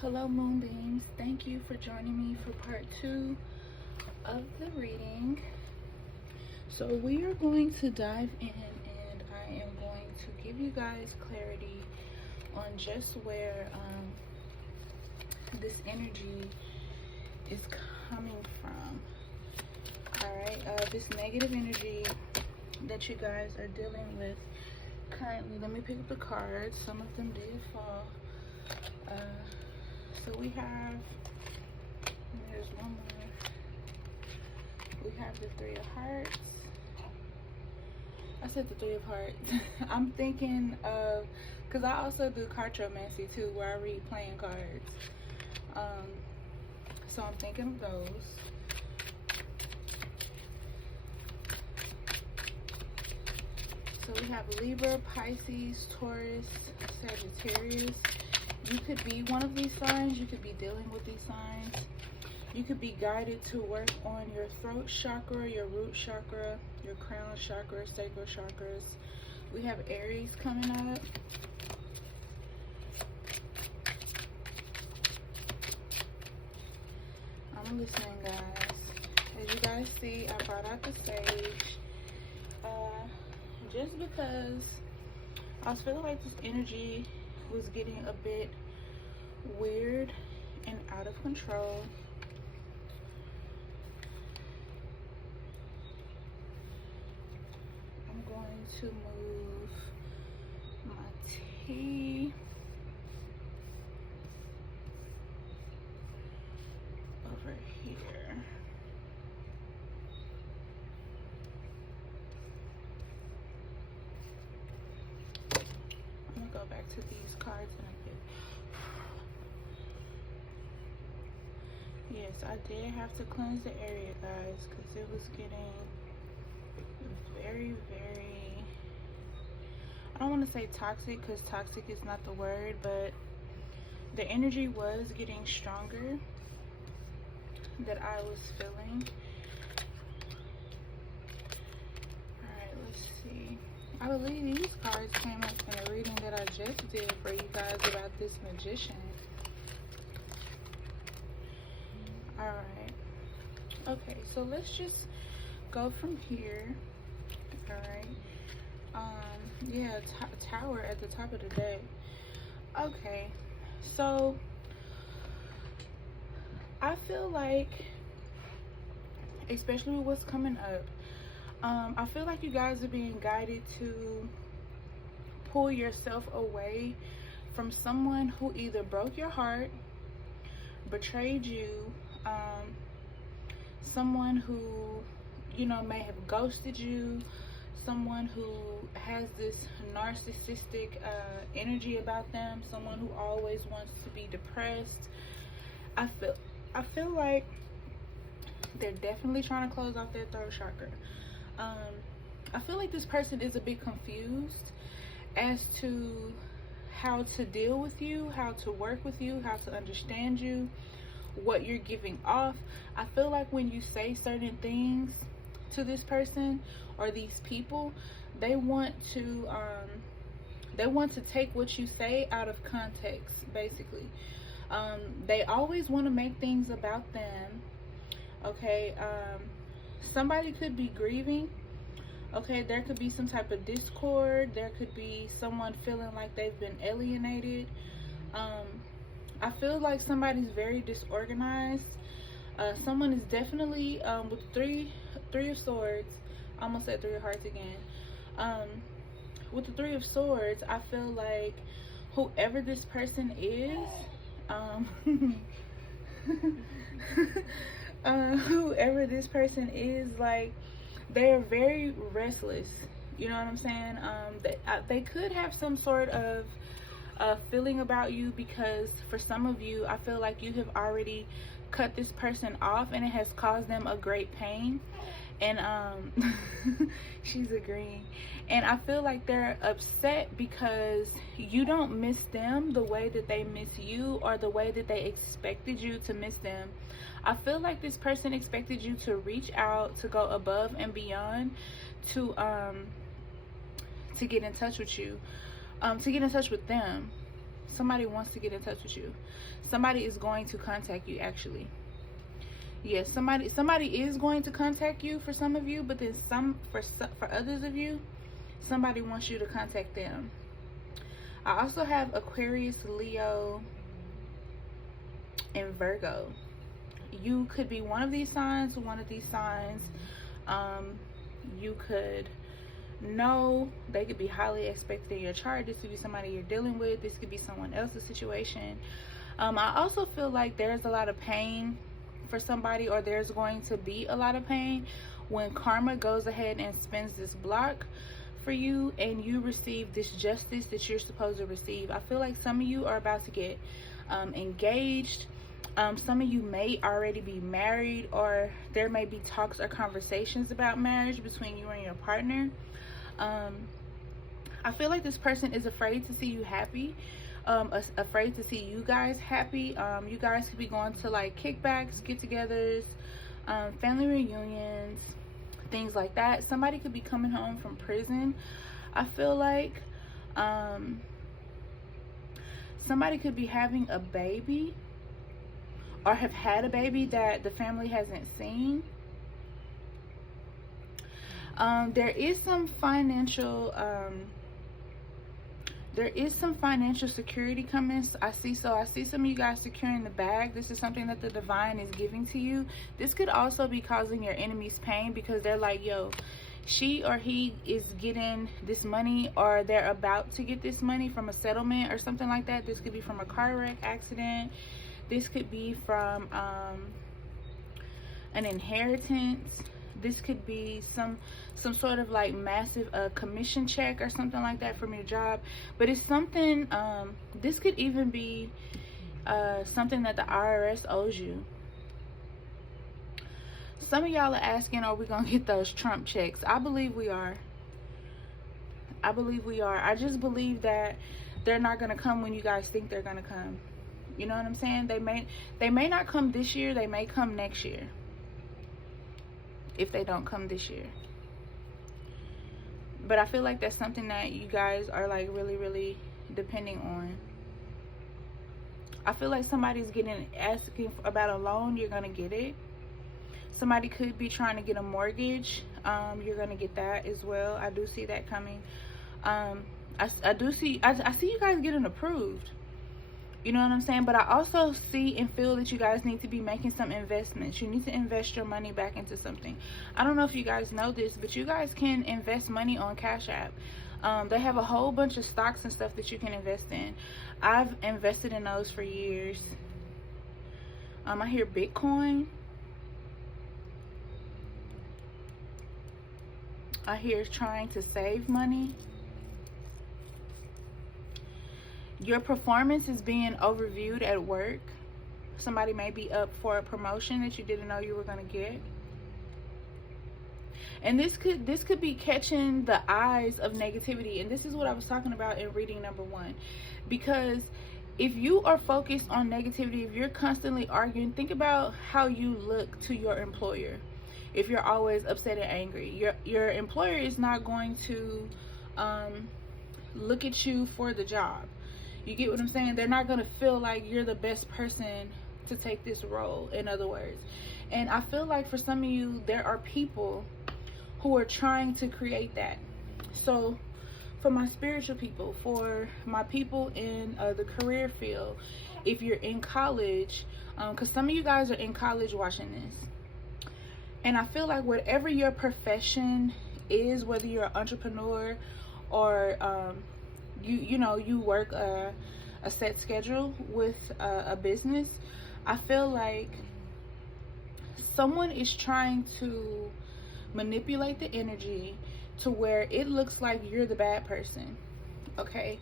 Hello moonbeams, thank you for joining me for part 2 of the reading. So we are going to dive in and I am going to give you guys clarity on just where this energy is coming from. Alright, this negative energy that you guys are dealing with currently. Let me pick up the cards. Some of them did fall. So we have, there's one more. We have the Three of Hearts. I said the Three of Hearts. I'm thinking of, because I also do cartomancy too, where I read playing cards. So I'm thinking of those. So we have Libra, Pisces, Taurus, Sagittarius. You could be one of these signs. You could be dealing with these signs. You could be guided to work on your throat chakra, your root chakra, your crown chakra, sacral chakras. We have Aries coming up. I'm listening, guys. As you guys see, I brought out the Sage. Just because I was feeling like this energy was getting a bit weird and out of control. I'm going to move my tea over here. Go back to these cards in a bit. Yes, I did have to cleanse the area, guys, because it was getting very, I don't want to say toxic, because toxic is not the word, but the energy was getting stronger that I was feeling. Alright, let's see. I believe these cards came up in a reading that I just did for you guys about this magician. Alright. Okay, so let's just go from here. Alright. Yeah, Tower at the top of the deck. Okay, so I feel like, especially with what's coming up, I feel like you guys are being guided to pull yourself away from someone who either broke your heart, betrayed you, someone who, you know, may have ghosted you, someone who has this narcissistic energy about them, someone who always wants to be depressed. I feel like they're definitely trying to close off their throat chakra. I feel like this person is a bit confused as to how to deal with you, how to work with you, how to understand you, what you're giving off. I feel like when you say certain things to this person or these people, they want to take what you say out of context, basically. They always want to make things about them. Okay, somebody could be grieving. Okay, there could be some type of discord. There could be someone feeling like they've been alienated. I feel like somebody's very disorganized. Someone is definitely with three of swords. I almost said Three of Hearts again. With the Three of Swords, I feel like whoever this person is, whoever this person is, like, they're very restless. You know what I'm saying? They could have some sort of feeling about you, because for some of you, I feel like you have already cut this person off and it has caused them a great pain. And she's agreeing. And I feel like they're upset because you don't miss them the way that they miss you, or the way that they expected you to miss them. I feel like this person expected you to reach out, to go above and beyond, to get in touch with you, to get in touch with them. Somebody wants to get in touch with you. Somebody is going to contact you, actually. Yes, somebody is going to contact you for some of you, but then for others of you, somebody wants you to contact them. I also have Aquarius, Leo, and Virgo. You could be one of these signs. You could know they could be highly expected in your chart. This could be somebody you're dealing with. This could be someone else's situation. I also feel like there's a lot of pain for somebody, or there's going to be a lot of pain when karma goes ahead and spins this block for you and you receive this justice that you're supposed to receive. I feel like some of you are about to get engaged. Some of you may already be married, or there may be talks or conversations about marriage between you and your partner. I feel like this person is afraid to see you happy, afraid to see you guys happy. You guys could be going to like kickbacks, get-togethers, family reunions, things like that. Somebody could be coming home from prison. I feel like somebody could be having a baby, or have had a baby that the family hasn't seen. There is some financial security coming. I see some of you guys securing the bag. This is something that the divine is giving to you. This could also be causing your enemies pain, because they're like, yo, she or he is getting this money, or they're about to get this money from a settlement or something like that. This could be from a car wreck, accident. This could be from an inheritance. This could be some sort of like massive commission check or something like that from your job. But it's something, this could even be something that the IRS owes you. Some of y'all are asking, are we gonna get those Trump checks? I believe we are. I believe we are. I just believe that they're not gonna come when you guys think they're gonna come. You know what I'm saying? They may not come this year. They may come next year. If they don't come this year. But I feel like that's something that you guys are like really, really depending on. I feel like somebody's asking about a loan. You're gonna get it. Somebody could be trying to get a mortgage. You're gonna get that as well. I do see that coming. I see you guys getting approved. You know what I'm saying? But I also see and feel that you guys need to be making some investments. You need to invest your money back into something. I don't know if you guys know this, but you guys can invest money on Cash App. They have a whole bunch of stocks and stuff that you can invest in. I've invested in those for years. I hear Bitcoin. I hear trying to save money. Your performance is being overviewed at work. Somebody may be up for a promotion that you didn't know you were going to get. And this could be catching the eyes of negativity. And this is what I was talking about in reading number 1. Because if you are focused on negativity, if you're constantly arguing, think about how you look to your employer. If you're always upset and angry, your employer is not going to look at you for the job. You get what I'm saying? They're not going to feel like you're the best person to take this role, in other words. And I feel like for some of you, there are people who are trying to create that. So for my spiritual people, for my people in the career field, if you're in college, because some of you guys are in college watching this. And I feel like whatever your profession is, whether you're an entrepreneur or you work a set schedule with a business, I feel like someone is trying to manipulate the energy to where it looks like you're the bad person, okay?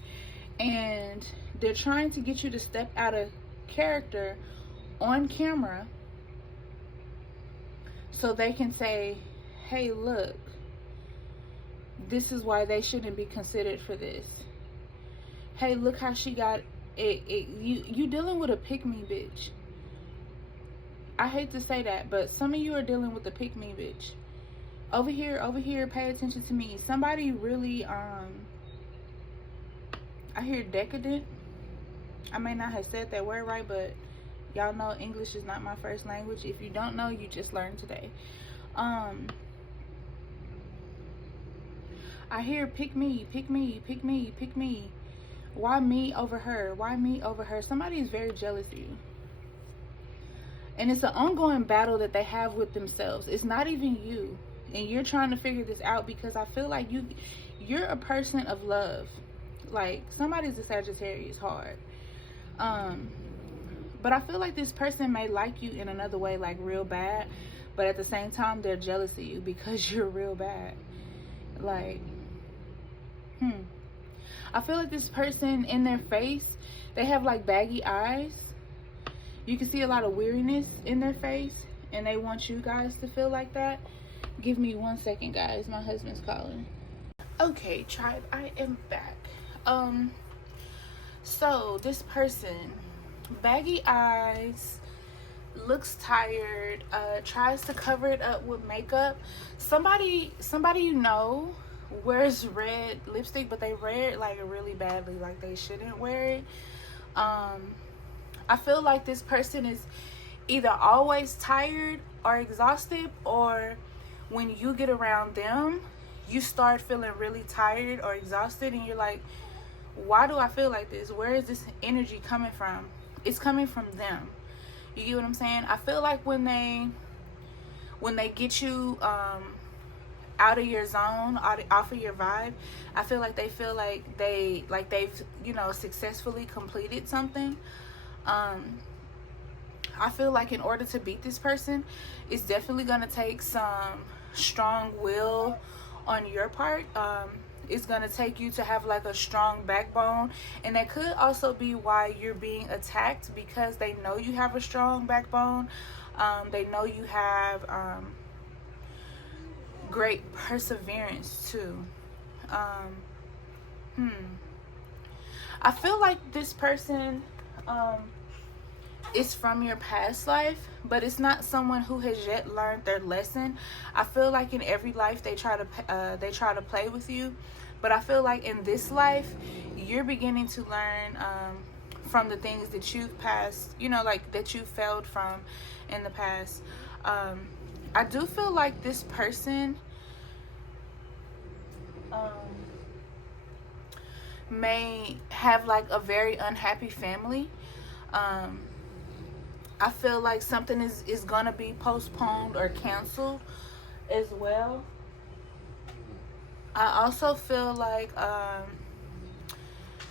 And they're trying to get you to step out of character on camera so they can say, hey, look, this is why they shouldn't be considered for this. Hey, look how she got it. You dealing with a pick-me bitch. I hate to say that, but some of you are dealing with a pick-me bitch. Over here, pay attention to me. Somebody really, I hear decadent. I may not have said that word right, but y'all know English is not my first language. If you don't know, you just learned today. I hear pick me, pick me, pick me, pick me. Why me over her? Why me over her? Somebody is very jealous of you. And it's an ongoing battle that they have with themselves. It's not even you. And you're trying to figure this out, because I feel like you're a person of love. Like, somebody's a Sagittarius hard. But I feel like this person may like you in another way, like real bad. But at the same time, they're jealous of you because you're real bad. Like, I feel like this person, in their face, they have like baggy eyes. You can see a lot of weariness in their face, and they want you guys to feel like that. Give me 1 second, guys. My husband's calling. Okay, tribe, I am back. So this person, baggy eyes, looks tired, tries to cover it up with makeup. Somebody you know wears red lipstick, but they wear it like really badly, like they shouldn't wear it. I feel like this person is either always tired or exhausted, or when you get around them, you start feeling really tired or exhausted, and you're like, why do I feel like this? Where is this energy coming from? It's coming from them. You get what I'm saying? I feel like when they get you out of your zone, off of your vibe, I feel like they feel like they've, you know, successfully completed something. I feel like in order to beat this person, it's definitely going to take some strong will on your part. It's going to take you to have like a strong backbone, and that could also be why you're being attacked, because they know you have a strong backbone. They know you have great perseverance too. I feel like this person is from your past life, but it's not someone who has yet learned their lesson. I feel like in every life they try to play with you, but I feel like in this life you're beginning to learn from the things that you've passed, you know, like that you failed from in the past. I do feel like this person may have like a very unhappy family. I feel like something is gonna be postponed or canceled as well. I also feel like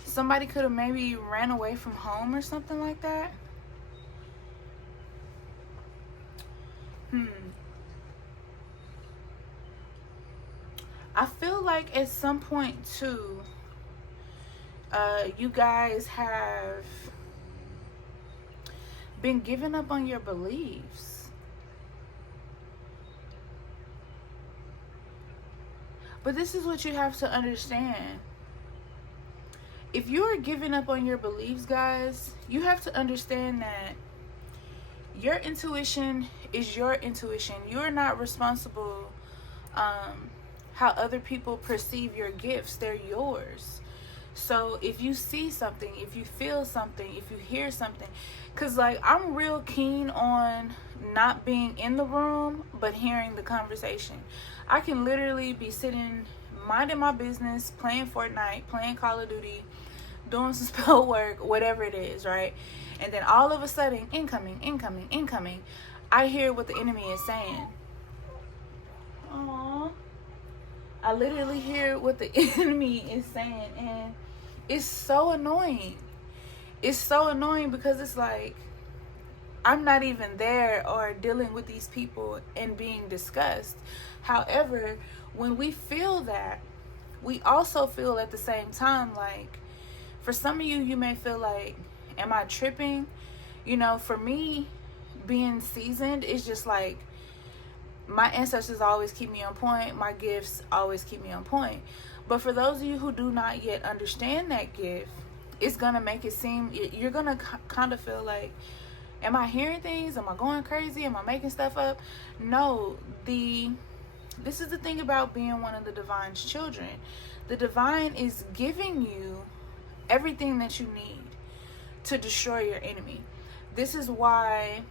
somebody could have maybe ran away from home or something like that. I feel like at some point too, you guys have been giving up on your beliefs. But this is what you have to understand. If you are giving up on your beliefs, guys, you have to understand that your intuition is your intuition. You're not responsible how other people perceive your gifts. They're yours. So if you see something, if you feel something, if you hear something, because like I'm real keen on not being in the room but hearing the conversation. I can literally be sitting minding my business, playing Fortnite, playing Call of Duty, doing some spell work, whatever it is, right? And then all of a sudden, incoming, I hear what the enemy is saying. Aww. I literally hear what the enemy is saying, and it's so annoying. It's so annoying because it's like I'm not even there or dealing with these people and being discussed. However, when we feel that, we also feel at the same time, like, for some of you, you may feel like, am I tripping? You know, for me, being seasoned is just like, my ancestors always keep me on point. My gifts always keep me on point. But for those of you who do not yet understand that gift, it's going to make it seem, you're going to kind of feel like, am I hearing things? Am I going crazy? Am I making stuff up? No, this is the thing about being one of the divine's children. The divine is giving you everything that you need to destroy your enemy. This is why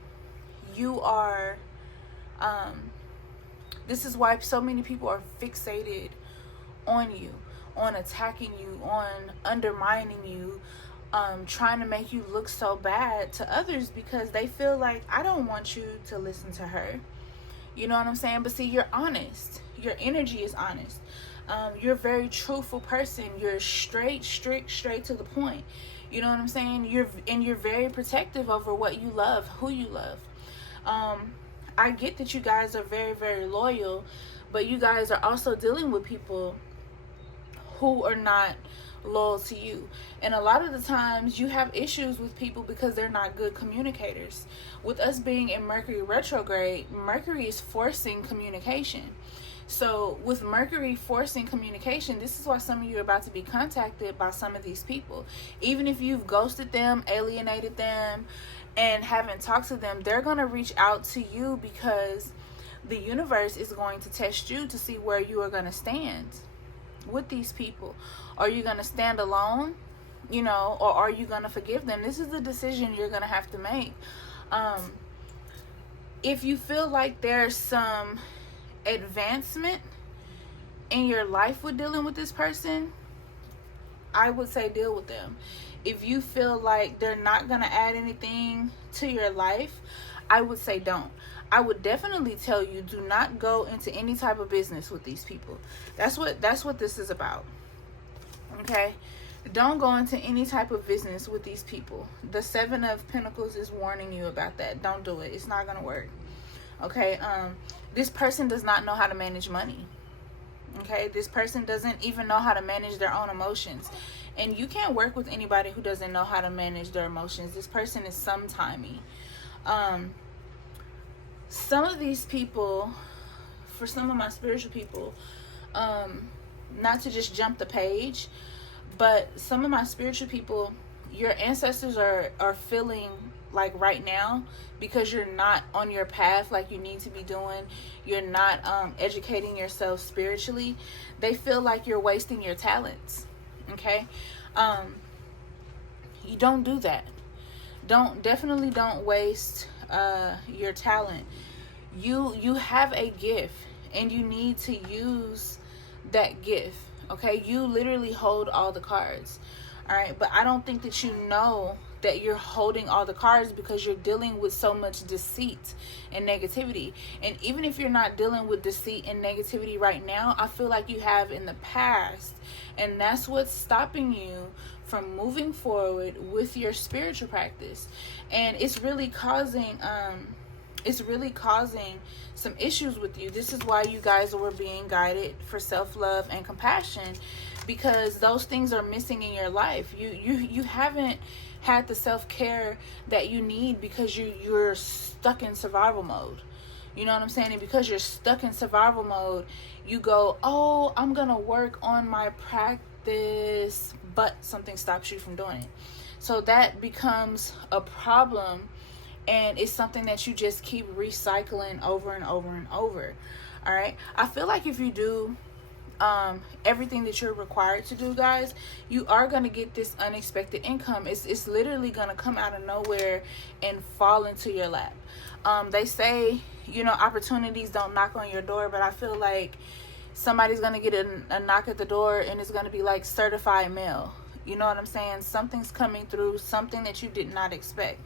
you are, this is why so many people are fixated on you, on attacking you, on undermining you, trying to make you look so bad to others, because they feel like, I don't want you to listen to her. You know what I'm saying? But see, you're honest. Your energy is honest. You're a very truthful person. You're straight to the point. You know what I'm saying? You're very protective over what you love, who you love. I get that you guys are very, very loyal, but you guys are also dealing with people who are not loyal to you. And a lot of the times you have issues with people because they're not good communicators. With us being in Mercury retrograde, Mercury is forcing communication. So with Mercury forcing communication, this is why some of you are about to be contacted by some of these people. Even if you've ghosted them, alienated them, and haven't talked to them, they're going to reach out to you because the universe is going to test you to see where you are going to stand with these people. Are you going to stand alone, you know, or are you going to forgive them? This is the decision you're going to have to make. If you feel like there's some advancement in your life with dealing with this person, I would say deal with them. If you feel like they're not going to add anything to your life, I would say don't. I would definitely tell you, do not go into any type of business with these people. That's what this is about. Okay? Don't go into any type of business with these people. The 7 of Pentacles is warning you about that. Don't do it. It's not going to work. Okay? This person does not know how to manage money. Okay? This person doesn't even know how to manage their own emotions. And you can't work with anybody who doesn't know how to manage their emotions. This person is sometimey. Some of these people, for some of my spiritual people, not to just jump the page, but some of my spiritual people, your ancestors are feeling like right now, because you're not on your path like you need to be doing, you're not educating yourself spiritually, they feel like you're wasting your talents. Okay? You don't do that. Definitely don't waste your talent. You have a gift and you need to use that gift. Okay? You literally hold all the cards. All right? But I don't think that you know that you're holding all the cards, because you're dealing with so much deceit and negativity. And even if you're not dealing with deceit and negativity right now, I feel like you have in the past. And that's what's stopping you from moving forward with your spiritual practice. And it's really causing some issues with you. This is why you guys were being guided for self-love and compassion, because those things are missing in your life. You haven't had the self-care that you need, because you're stuck in survival mode. You know what I'm saying? And because you're stuck in survival mode, you go, oh, I'm gonna work on my practice, but something stops you from doing it. So that becomes a problem, and it's something that you just keep recycling over and over and over. All right? I feel like if you do everything that you're required to do, guys, you are going to get this unexpected income. It's literally going to come out of nowhere and fall into your lap. They say, you know, opportunities don't knock on your door, but I feel like somebody's going to get a knock at the door, and it's going to be like certified mail. You know what I'm saying? Something's coming through, something that you did not expect.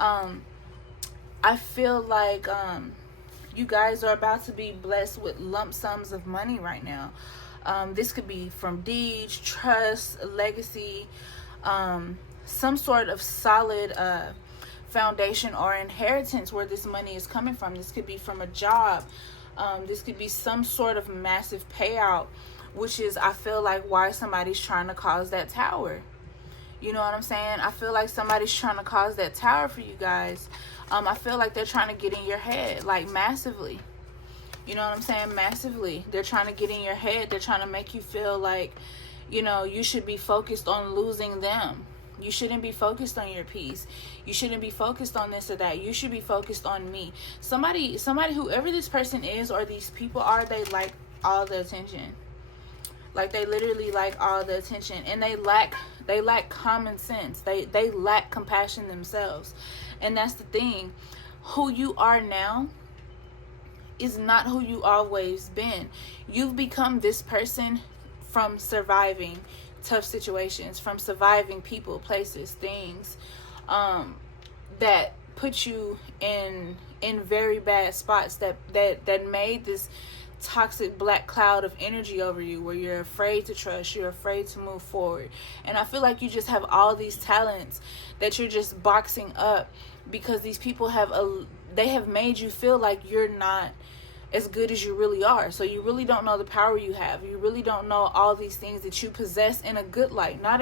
I feel like you guys are about to be blessed with lump sums of money right now. This could be from deeds, trust, legacy, some sort of solid foundation or inheritance where this money is coming from. This could be from a job. This could be some sort of massive payout, which is, I feel like, why somebody's trying to cause that tower. You know what I'm saying? I feel like somebody's trying to cause that tower for you guys. I feel like they're trying to get in your head, like massively. You know what I'm saying? Massively. They're trying to get in your head. They're trying to make you feel like, you know, you should be focused on losing them. You shouldn't be focused on your peace. You shouldn't be focused on this or that. You should be focused on me. Somebody, whoever this person is or these people are, they like all the attention. Like, they literally like all the attention, and they lack common sense. They lack compassion themselves. And that's the thing. Who you are now is not who you always been. You've become this person from surviving tough situations, from surviving people, places, things that put you in very bad spots, that made this toxic black cloud of energy over you, where you're afraid to trust, you're afraid to move forward. And I feel like you just have all these talents that you're just boxing up because these people have made you feel like you're not as good as you really are. So you really don't know the power you have. You really don't know all these things that you possess in a good light, not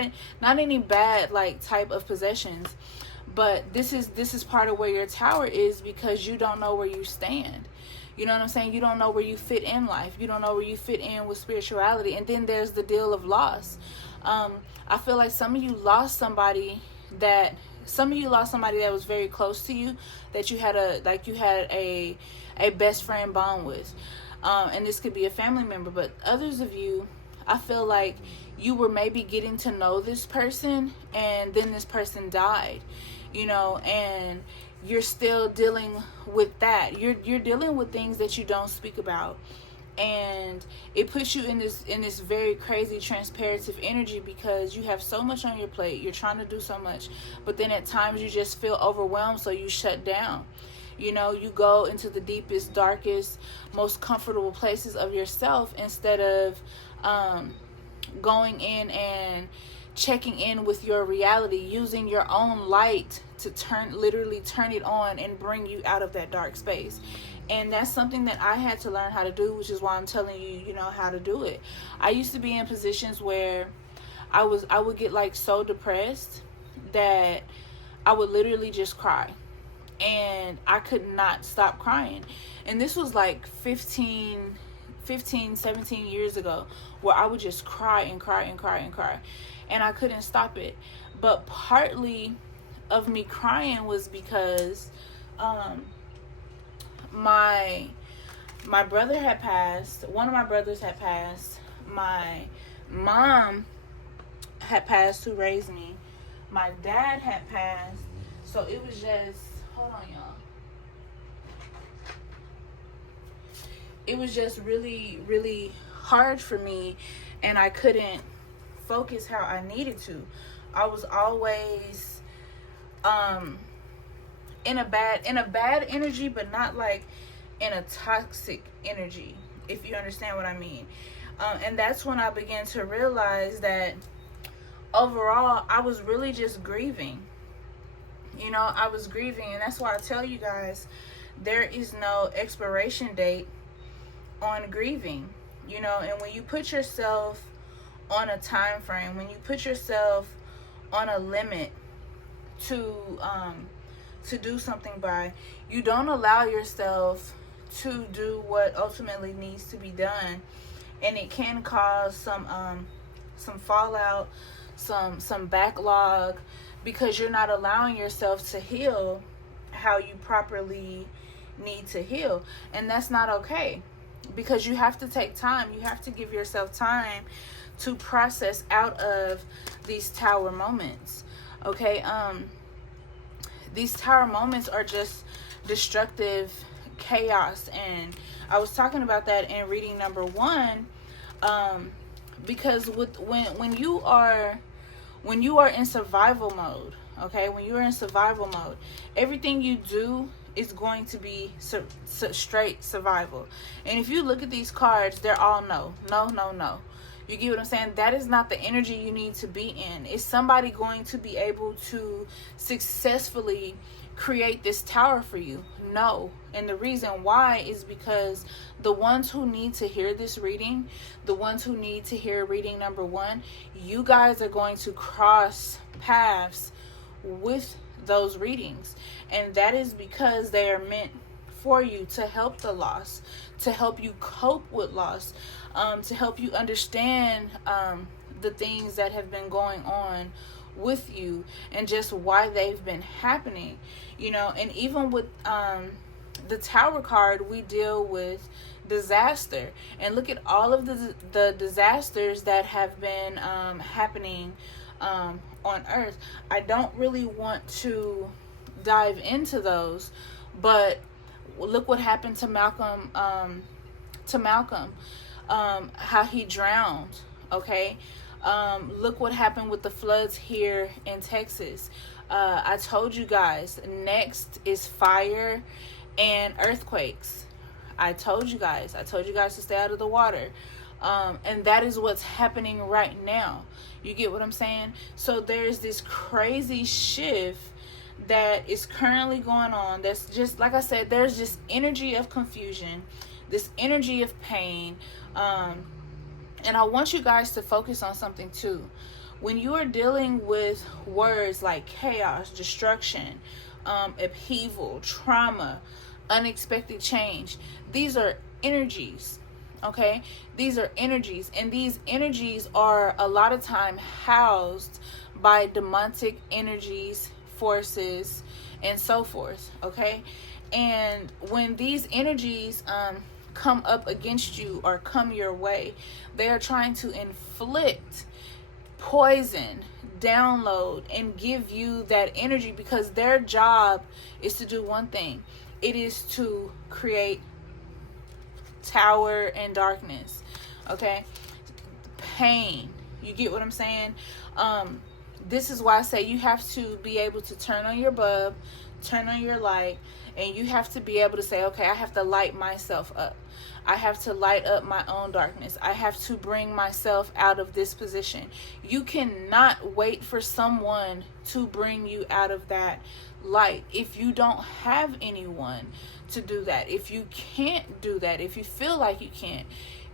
any bad like type of possessions. But this is part of where your tower is, because you don't know where you stand. You know what I'm saying? You don't know where you fit in life. You don't know where you fit in with spirituality. And then there's the deal of loss. I feel like some of you lost somebody that was very close to you, that you had a best friend bond with. And this could be a family member. But others of you, I feel like you were maybe getting to know this person, and then this person died, you know, and you're still dealing with that. You're dealing with things that you don't speak about, and it puts you in this very crazy transparative energy, because you have so much on your plate. You're trying to do so much, but then at times you just feel overwhelmed, so you shut down. You know, you go into the deepest, darkest, most comfortable places of yourself, instead of going in and checking in with your reality, using your own light to literally turn it on and bring you out of that dark space. And that's something that I had to learn how to do, which is why I'm telling you, you know, how to do it. I used to be in positions where I would get like so depressed that I would literally just cry, and I could not stop crying. And this was like 15, 17 years ago, where I would just cry and cry and cry and cry, and I couldn't stop it. But partly of me crying was because my brother had passed. One of my brothers had passed. My mom had passed, who raised me. My dad had passed. So it was just, hold on, y'all. It was just really, really hard for me, and I couldn't focus how I needed to. I was always in a bad energy, but not like in a toxic energy, if you understand what I mean. And that's when I began to realize that overall I was really just grieving. You know, I was grieving, and that's why I tell you guys, there is no expiration date on grieving. You know, and when you put yourself on a time frame, when you put yourself on a limit to do something by, you don't allow yourself to do what ultimately needs to be done, and it can cause some fallout, some backlog, because you're not allowing yourself to heal how you properly need to heal. And that's not okay, because you have to take time. You have to give yourself time to process out of these tower moments. Okay, these tower moments are just destructive chaos, and I was talking about that in reading number 1, because when you are in survival mode, okay, when you're in survival mode, everything you do is going to be straight survival. And if you look at these cards, they're all no. You get what I'm saying? That is not the energy you need to be in. Is somebody going to be able to successfully create this tower for you? No. And the reason why is because the ones who need to hear this reading, the ones who need to hear reading number 1, you guys are going to cross paths with those readings. And that is because they are meant for you, to help the loss, to help you cope with loss, to help you understand the things that have been going on with you, and just why they've been happening, you know. And even with the Tower card, we deal with disaster. And look at all of the disasters that have been happening on Earth. I don't really want to dive into those, but look what happened to Malcolm, how he drowned, okay? Look what happened with the floods here in Texas. I told you guys, next is fire and earthquakes. I told you guys to stay out of the water. And that is what's happening right now. You get what I'm saying? So there's this crazy shift that is currently going on. That's just, like I said, there's just energy of confusion, this energy of pain. And I want you guys to focus on something too. When you are dealing with words like chaos, destruction, upheaval, trauma, unexpected change, these are energies, okay? These are energies, and these energies are a lot of time housed by demonic energies, forces, and so forth, okay? And when these energies come up against you or come your way, they are trying to inflict poison, download, and give you that energy, because their job is to do one thing. It is to create tower and darkness, okay? Pain. You get what I'm saying? This is why I say you have to be able to turn on your bulb, turn on your light, and you have to be able to say, okay, I have to light myself up. I have to light up my own darkness. I have to bring myself out of this position. You cannot wait for someone to bring you out of that light. If you don't have anyone to do that, if you can't do that, if you feel like you can't,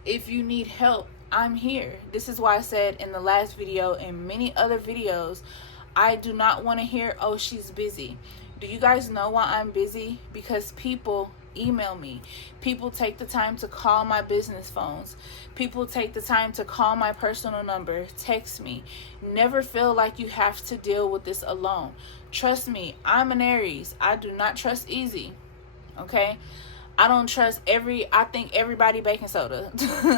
if you need help, I'm here. This is why I said in the last video and many other videos, I do not want to hear, oh, she's busy. Do you guys know why I'm busy? Because people email me. People take the time to call my business phones. People take the time to call my personal number, text me. Never feel like you have to deal with this alone. Trust me, I'm an Aries. I do not trust easy. Okay? I don't trust I think everybody baking soda.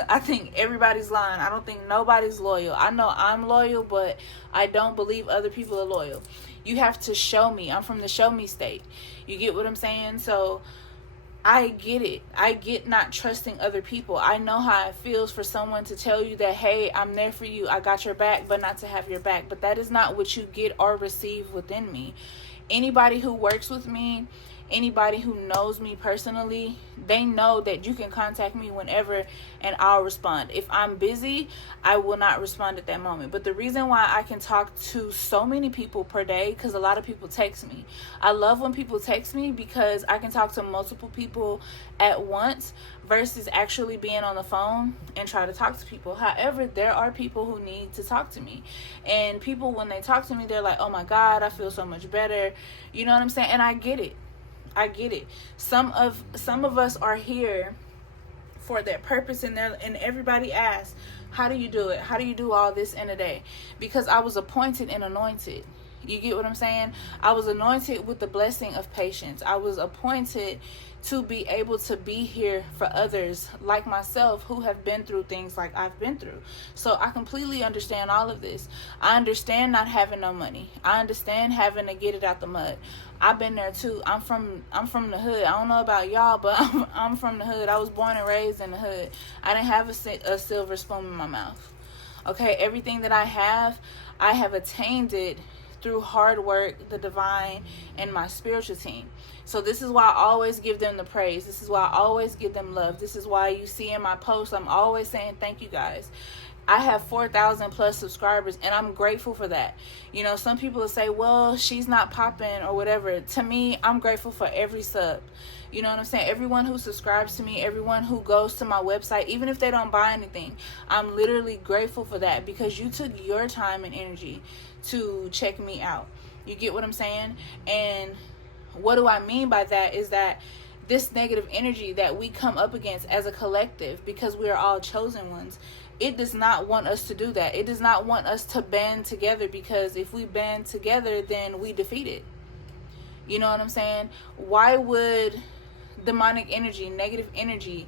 I think everybody's lying. I don't think nobody's loyal. I know I'm loyal, but I don't believe other people are loyal. You have to show me. I'm from the show me state. You get what I'm saying? So I get it. I get not trusting other people. I know how it feels for someone to tell you that, hey, I'm there for you, I got your back, but not to have your back. But that is not what you get or receive within me. Anybody who works with me, anybody who knows me personally, they know that you can contact me whenever and I'll respond. If I'm busy, I will not respond at that moment. But the reason why I can talk to so many people per day, because a lot of people text me. I love when people text me because I can talk to multiple people at once versus actually being on the phone and try to talk to people. However, there are people who need to talk to me. And people, when they talk to me, they're like, oh my God, I feel so much better. You know what I'm saying? And I get it. I get it. Some of us are here for that purpose, and everybody asks, how do you do it? How do you do all this in a day? Because I was appointed and anointed. You get what I'm saying? I was anointed with the blessing of patience. I was appointed to be able to be here for others like myself who have been through things like I've been through. So I completely understand all of this. I understand not having no money. I understand having to get it out the mud. I've been there too. I'm from the hood. I don't know about y'all, but I'm from the hood. I was born and raised in the hood. I didn't have a silver spoon in my mouth. Okay, everything that I have attained it through hard work, the divine, and my spiritual team. So this is why I always give them the praise. This is why I always give them love. This is why you see in my posts, I'm always saying thank you guys. I have 4,000 plus subscribers, and I'm grateful for that. You know, some people will say, well, she's not popping or whatever. To me, I'm grateful for every sub. You know what I'm saying? Everyone who subscribes to me, everyone who goes to my website, even if they don't buy anything, I'm literally grateful for that, because you took your time and energy to check me out. You get what I'm saying? And what do I mean by that is that this negative energy that we come up against as a collective, because we are all chosen ones, it does not want us to do that. It does not want us to band together, because if we band together, then we defeat it. You know what I'm saying? Why would demonic energy, negative energy,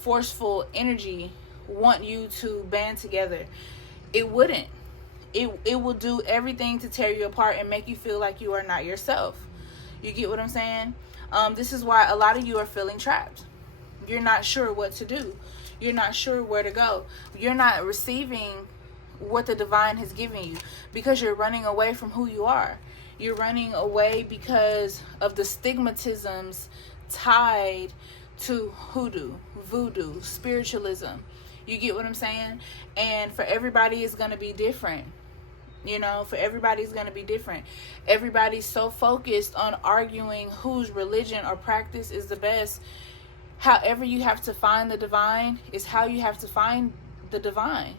forceful energy want you to band together. It wouldn't. It will do everything to tear you apart and make you feel like you are not yourself. You get what I'm saying? This is why a lot of you are feeling trapped. You're not sure what to do. You're not sure where to go. You're not receiving what the divine has given you because you're running away from who you are. You're running away because of the stigmatisms tied to hoodoo, voodoo, spiritualism. You get what I'm saying? And for everybody, it's going to be different. You know, for everybody's going to be different. Everybody's so focused on arguing whose religion or practice is the best. However you have to find the divine is how you have to find the divine.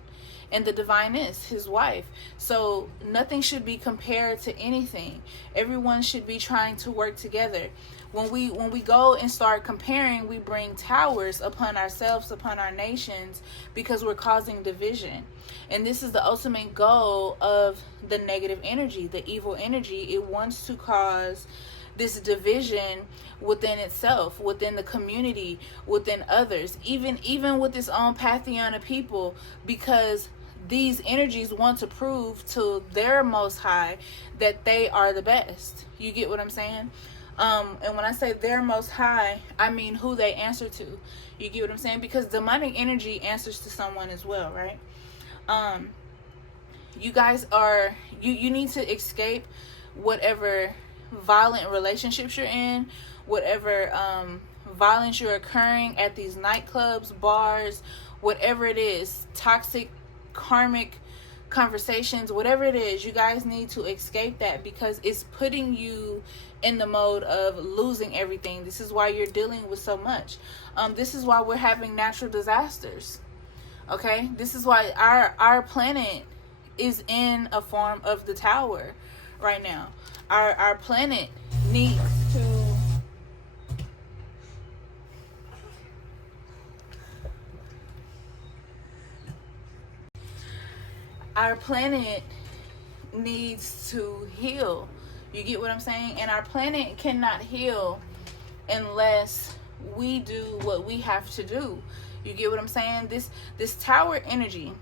And the divine is his wife. So nothing should be compared to anything. Everyone should be trying to work together. When we go and start comparing, we bring towers upon ourselves, upon our nations, because we're causing division. And this is the ultimate goal of the negative energy, the evil energy. It wants to cause this division within itself, within the community, within others, even with its own pantheon of people, because these energies want to prove to their most high that they are the best. You get what I'm saying? And when I say their most high, I mean who they answer to. You get what I'm saying? Because demonic energy answers to someone as well, right? You guys are, you need to escape whatever violent relationships you're in, whatever violence you're occurring at these nightclubs, bars, whatever it is, toxic, karmic conversations, whatever it is. You guys need to escape that because it's putting you in the mode of losing everything. This is why you're dealing with so much. This is why we're having natural disasters. Okay, this is why our planet is in a form of the tower right now. Our planet needs to heal. You get what I'm saying? And our planet cannot heal unless we do what we have to do. You get what I'm saying? This tower energy,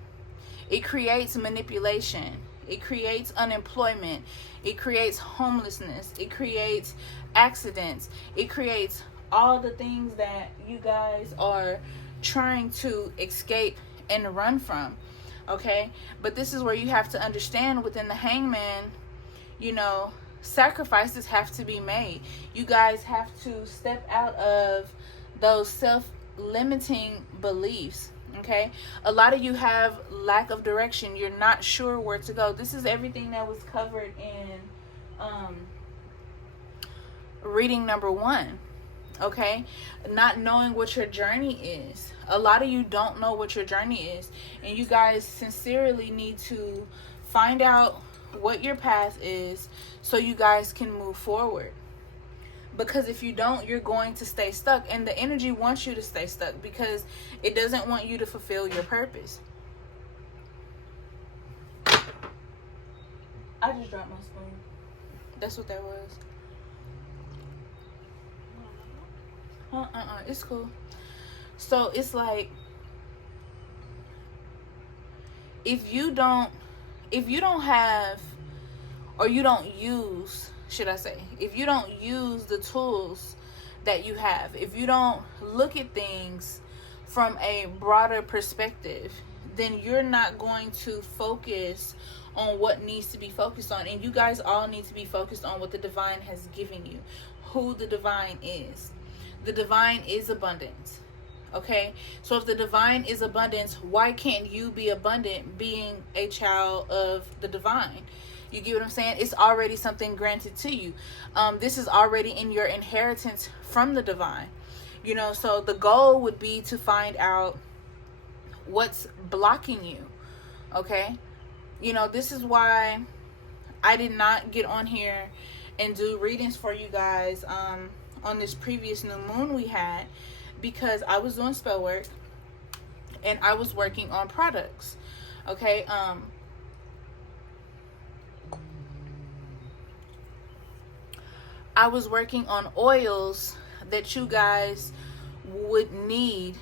it creates manipulation. It creates unemployment. It creates homelessness. It creates accidents. It creates all the things that you guys are trying to escape and run from. Okay? But this is where you have to understand within the hangman, you know, sacrifices have to be made. You guys have to step out of those self-limiting beliefs. Okay, a lot of you have lack of direction. You're not sure where to go. This is everything that was covered in reading number 1. Okay, not knowing what your journey is. A lot of you don't know what your journey is, and you guys sincerely need to find out what your path is so you guys can move forward. Because if you don't, you're going to stay stuck. And the energy wants you to stay stuck because it doesn't want you to fulfill your purpose. I just dropped my spoon. That's what that was. It's cool. So it's like, if you don't have, or you don't use, should I say, if you don't use the tools that you have, if you don't look at things from a broader perspective, then you're not going to focus on what needs to be focused on. And you guys all need to be focused on what the divine has given you, who the divine is. The divine is abundance. Okay, so if the divine is abundance, why can't you be abundant being a child of the divine? You get what I'm saying? It's already something granted to you. This is already in your inheritance from the divine. You know, so the goal would be to find out what's blocking you. Okay, you know, this is why I did not get on here and do readings for you guys on this previous new moon we had, because I was doing spell work and I was working on products. Okay, I was working on oils that you guys would need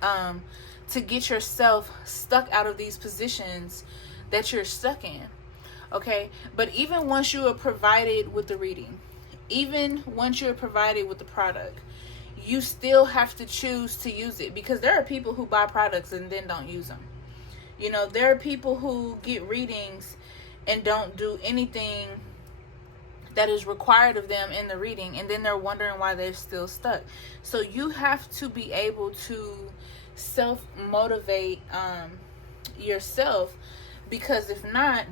to get yourself stuck out of these positions that you're stuck in. Okay, but even once you are provided with the reading, even once you're provided with the product, you still have to choose to use it, because there are people who buy products and then don't use them. You know, there are people who get readings and don't do anything that is required of them in the reading, and then they're wondering why they're still stuck. So you have to be able to self-motivate yourself, because if not,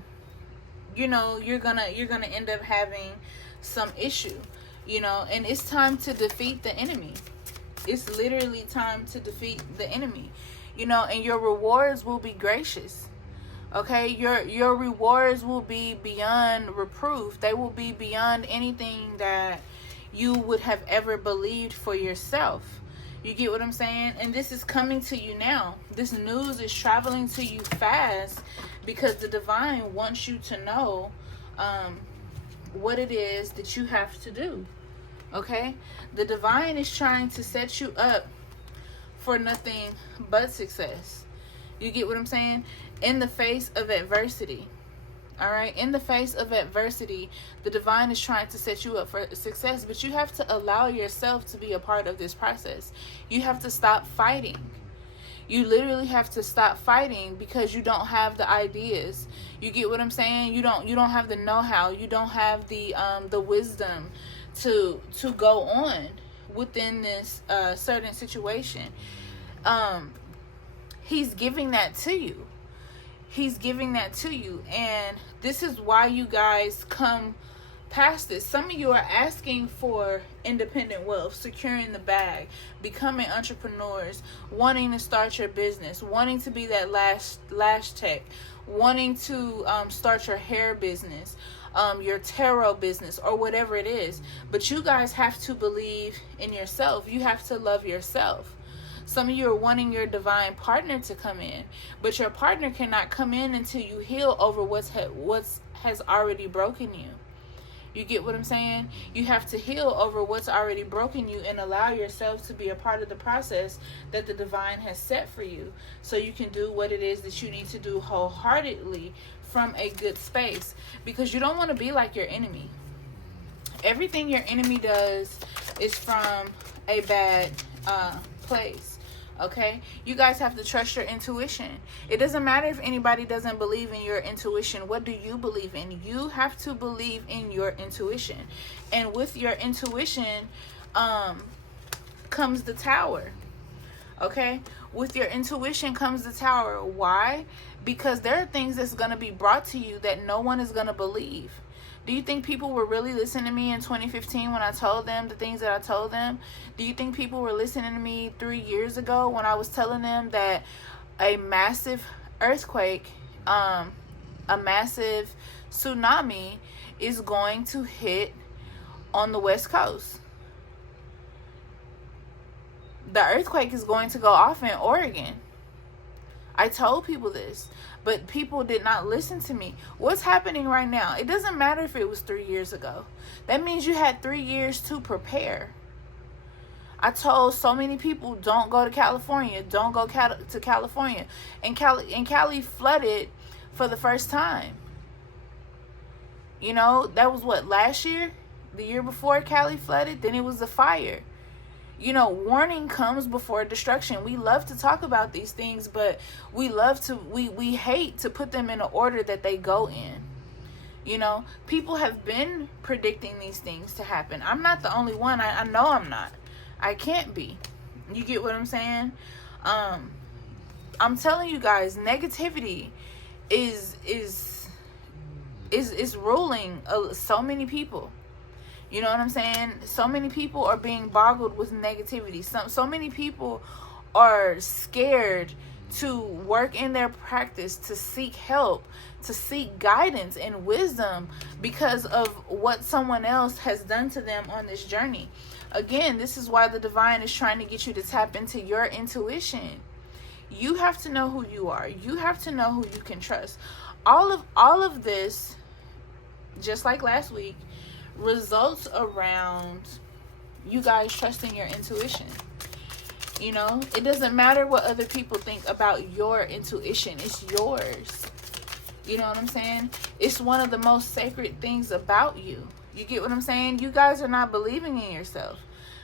you know, you're gonna end up having some issue, you know. And it's time to defeat the enemy. It's literally time to defeat the enemy, you know, and your rewards will be gracious. Okay, your rewards will be beyond reproof. They will be beyond anything that you would have ever believed for yourself. You get what I'm saying? And this is coming to you now. This news is traveling to you fast, because the divine wants you to know what it is that you have to do. Okay? The divine is trying to set you up for nothing but success. You get what I'm saying? In the face of adversity. All right? In the face of adversity, the divine is trying to set you up for success, but you have to allow yourself to be a part of this process. You have to stop fighting. You literally have to stop fighting because you don't have the ideas. You get what I'm saying? You don't have the know-how. You don't have the wisdom to go on within this certain situation. He's giving that to you. He's giving that to you. And this is why you guys come past this. Some of you are asking for independent wealth, securing the bag, becoming entrepreneurs, wanting to start your business, wanting to be that lash tech, wanting to start your hair business, your tarot business, or whatever it is. But you guys have to believe in yourself. You have to love yourself. Some of you are wanting your divine partner to come in, but your partner cannot come in until you heal over what has already broken you. You get what I'm saying? You have to heal over what's already broken you and allow yourself to be a part of the process that the divine has set for you, so you can do what it is that you need to do wholeheartedly from a good space, because you don't want to be like your enemy. Everything your enemy does is from a bad place. Okay, you guys have to trust your intuition. It doesn't matter if anybody doesn't believe in your intuition. What do you believe in? You have to believe in your intuition, and with your intuition comes the tower. Okay, with your intuition comes the tower. Why? Because there are things that's going to be brought to you that no one is going to believe. Do you think people were really listening to me in 2015 when I told them the things that I told them? Do you think people were listening to me 3 years ago when I was telling them that a massive earthquake, a massive tsunami is going to hit on the West Coast? The earthquake is going to go off in Oregon. I told people this, but people did not listen to me. What's happening right now? It doesn't matter if it was 3 years ago. That means you had 3 years to prepare. I told so many people, don't go to California. Don't go to California. And Cali flooded for the first time. You know, that was what, last year? The year before Cali flooded? Then it was a fire. You know, warning comes before destruction. We love to talk about these things, but we hate to put them in the order that they go in. You know, people have been predicting these things to happen. I'm not the only one. I know I'm not. I can't be. You get what I'm saying? I'm telling you guys, negativity is ruling so many people. You know what I'm saying? So many people are being boggled with negativity. So many people are scared to work in their practice, to seek help, to seek guidance and wisdom because of what someone else has done to them on this journey. Again, this is why the divine is trying to get you to tap into your intuition. You have to know who you are. You have to know who you can trust. All of this, just like last week, results around you guys trusting your intuition. You know, it doesn't matter what other people think about your intuition. It's yours. You know what I'm saying? It's one of the most sacred things about you. You get what I'm saying? You guys are not believing in yourself.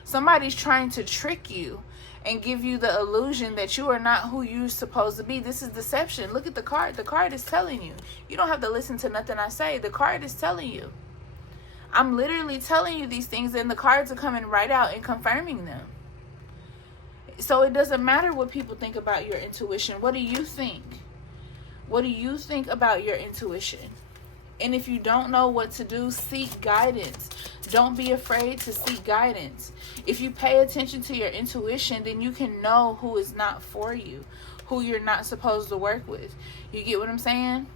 Somebody's trying to trick you and give you the illusion that you are not who you're supposed to be. This is deception. Look at the card. The card is telling you. You don't have to listen to nothing I say. The card is telling you. I'm literally telling you these things, and the cards are coming right out and confirming them. So it doesn't matter what people think about your intuition. What do you think? What do you think about your intuition? And if you don't know what to do, seek guidance. Don't be afraid to seek guidance. If you pay attention to your intuition, then you can know who is not for you, who you're not supposed to work with. You get what I'm saying?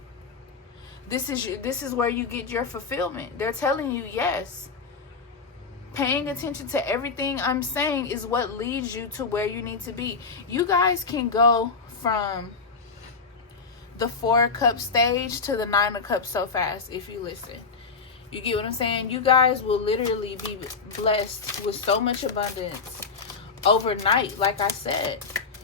This is where you get your fulfillment. They're telling you yes. Paying attention to everything I'm saying is what leads you to where you need to be. You guys can go from the 4 cup stage to the 9 of cups so fast if you listen. You get what I'm saying? You guys will literally be blessed with so much abundance overnight, like I said.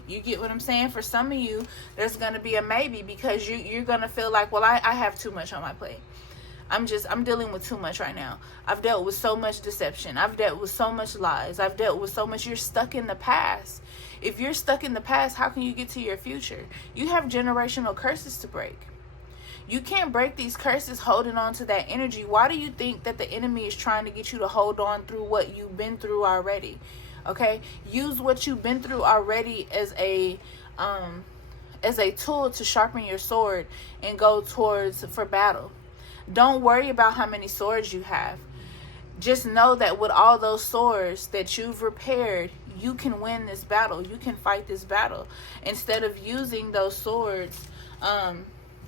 You get what I'm saying? For some of you, there's going to be a maybe, because you're going to feel like, well, I have too much on my plate. I'm dealing with too much right now. I've dealt with so much deception. I've dealt with so much lies. I've dealt with so much. You're stuck in the past. If you're stuck in the past, how can you get to your future? You have generational curses to break. You can't break these curses holding on to that energy. Why do you think that the enemy is trying to get you to hold on through what you've been through already? Okay? Use what you've been through already as a tool to sharpen your sword and go for battle. Don't worry about how many swords you have. Just know that with all those swords that you've repaired, you can win this battle. You can fight this battle. Instead of using those swords,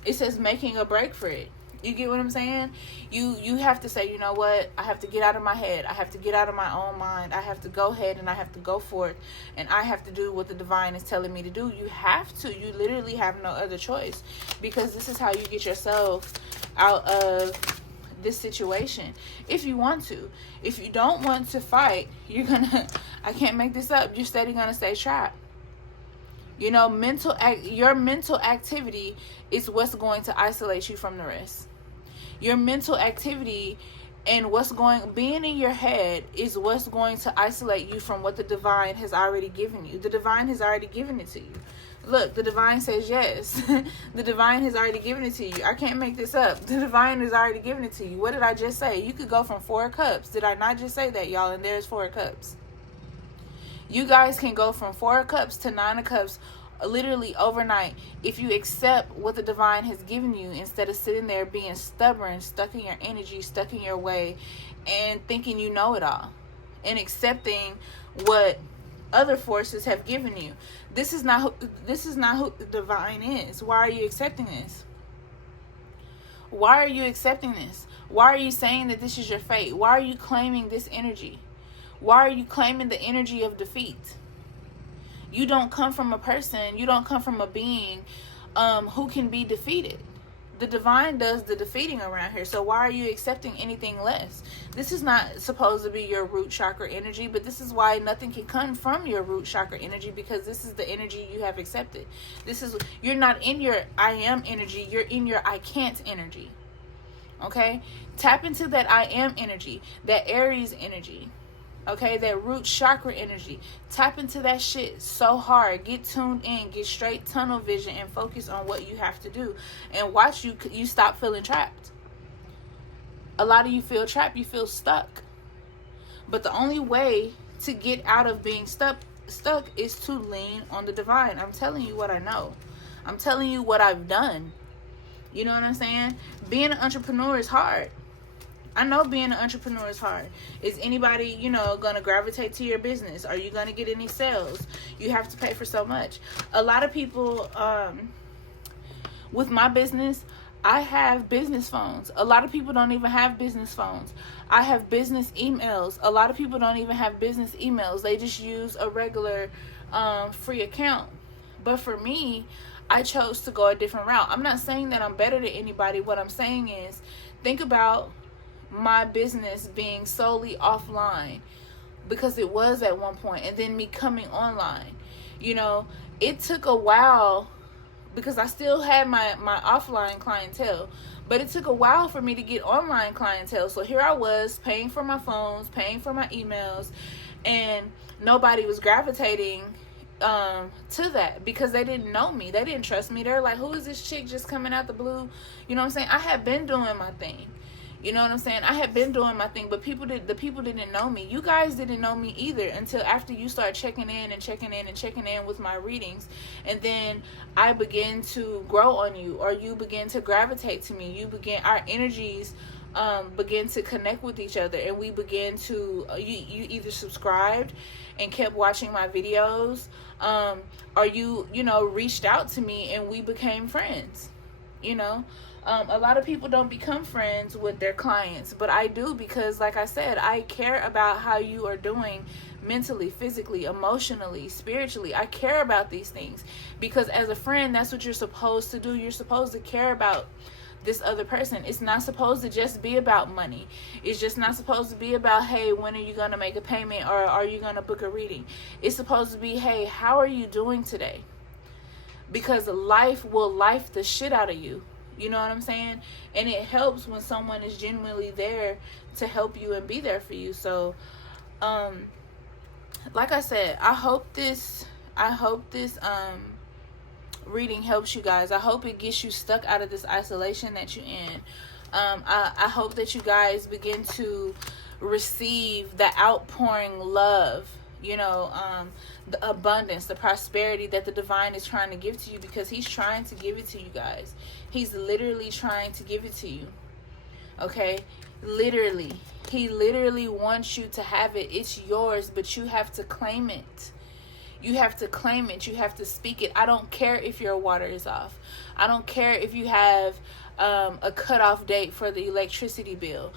it says making a break for it. You get what I'm saying? You have to say, you know what? I have to get out of my head. I have to get out of my own mind. I have to go ahead and I have to go forth. And I have to do what the divine is telling me to do. You have to. You literally have no other choice. Because this is how you get yourself out of this situation. If you want to. If you don't want to fight, you're going to... I can't make this up. You're steady going to stay trapped. You know, your mental activity is what's going to isolate you from the rest. Your mental activity and being in your head is what's going to isolate you from what the divine has already given you. The divine has already given it to you. Look, the divine says yes. The divine has already given it to you. I can't make this up. The divine has already given it to you. What did I just say? You could go from 4 cups. Did I not just say that, y'all? And there's 4 cups. You guys can go from 4 cups to 9 of cups literally overnight if you accept what the divine has given you, instead of sitting there being stubborn, stuck in your energy, stuck in your way, and thinking you know it all, and accepting what other forces have given you. This is not who the divine is. Why are you accepting this? Why are you accepting this? Why are you saying that this is your fate? Why are you claiming this energy? Why are you claiming the energy of defeat? You don't come from a person, you don't come from a being who can be defeated. The divine does the defeating around here. So why are you accepting anything less? This is not supposed to be your root chakra energy, but this is why nothing can come from your root chakra energy, because this is the energy you have accepted. You're not in your I am energy, you're in your I can't energy. Okay? Tap into that I am energy, that Aries energy. Okay, that root chakra energy. Tap into that shit so hard. Get tuned in. Get straight tunnel vision and focus on what you have to do. And watch you stop feeling trapped. A lot of you feel trapped. You feel stuck. But the only way to get out of being stuck is to lean on the divine. I'm telling you what I know. I'm telling you what I've done. You know what I'm saying? Being an entrepreneur is hard. I know being an entrepreneur is hard. Is anybody, going to gravitate to your business? Are you going to get any sales? You have to pay for so much. A lot of people, with my business, I have business phones. A lot of people don't even have business phones. I have business emails. A lot of people don't even have business emails. They just use a regular free account. But for me, I chose to go a different route. I'm not saying that I'm better than anybody. What I'm saying is, think about my business being solely offline. because it was at one point, and then me coming online. You know, it took a while because I still had my offline clientele, but it took a while for me to get online clientele. So here I was paying for my phones, paying for my emails, and nobody was gravitating to that because they didn't know me. They didn't trust me. They're like, who is this chick just coming out the blue? You know what I'm saying? I had been doing my thing. You know what I'm saying? I had been doing my thing, but the people didn't know me. You guys didn't know me either until after you start checking in with my readings. And then I begin to grow on you, or you begin to gravitate to me. Our energies begin to connect with each other, and we begin to, you either subscribed and kept watching my videos, or you reached out to me and we became friends, you know. A lot of people don't become friends with their clients, but I do, because like I said, I care about how you are doing mentally, physically, emotionally, spiritually. I care about these things because as a friend, that's what you're supposed to do. You're supposed to care about this other person. It's not supposed to just be about money. It's just not supposed to be about, hey, when are you going to make a payment, or are you going to book a reading? It's supposed to be, hey, how are you doing today? Because life will life the shit out of you. You know what I'm saying? And it helps when someone is genuinely there to help you and be there for you. So, like I said, I hope this reading helps you guys. I hope it gets you stuck out of this isolation that you're in. I hope that you guys begin to receive the outpouring love, you know, the abundance, the prosperity that the divine is trying to give to you, because he's trying to give it to you guys. He's literally trying to give it to you. Okay? Literally. He literally wants you to have it. It's yours, but you have to claim it. You have to claim it. You have to speak it. I don't care if your water is off. I don't care if you have a cutoff date for the electricity bill.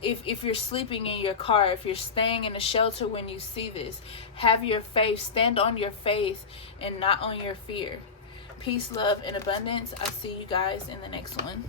If you're sleeping in your car, if you're staying in a shelter when you see this, have your faith. Stand on your faith and not on your fear. Peace, love, and abundance. I'll see you guys in the next one.